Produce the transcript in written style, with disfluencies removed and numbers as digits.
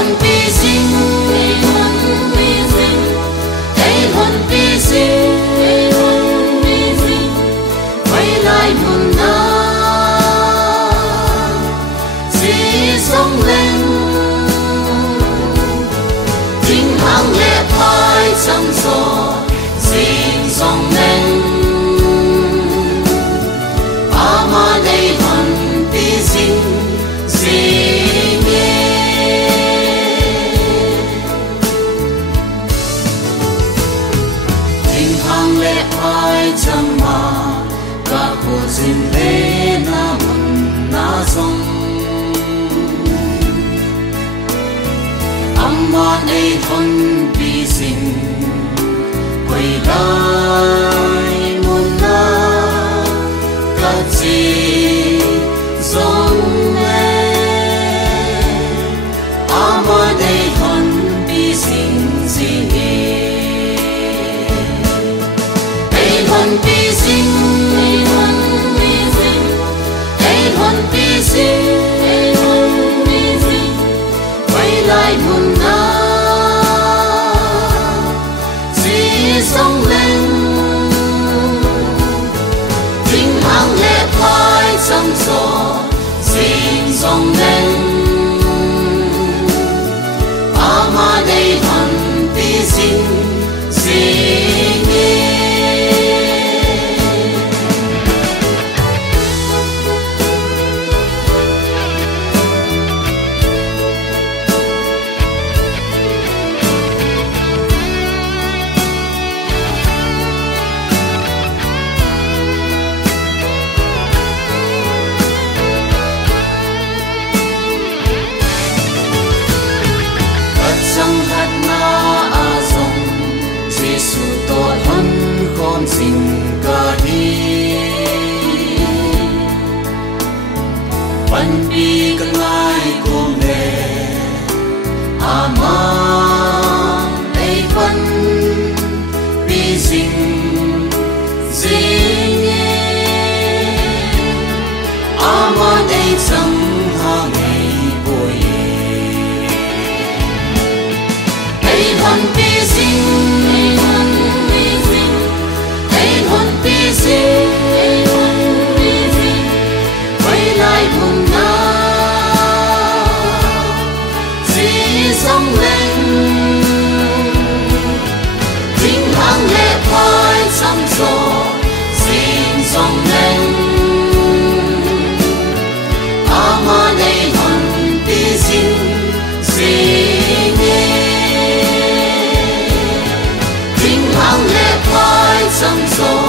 hồn bi sinh quay lại muôn na chỉ sống lên chính hàng lệ phai trong gió xin sống lên ama đây hồn bi sinh ai chẳng mà cả cuộc xin lễ na mừng na sông amma ấy thân bi sinh quay lại muôn na cả chi giống lên amma ấy thân bi sinh hồn bi sinh quay lại muôn na chỉ sống lên chính hàng lệ phai trong gió xin sống lên ama đây hồn bi sinh chẳng hạt na a dòng Giêsu to thân con xin ca đi văn bi các ngài cùng lệ ama ấy văn bi sinh dinh ama ấy chẳng hàng ngày buổi hồn bi sinh quay lại muôn na chỉ sống lên chính hàng lệ phai trong gió xin sống lên ama đây hồn bi sinh hàng lệ phai trong gió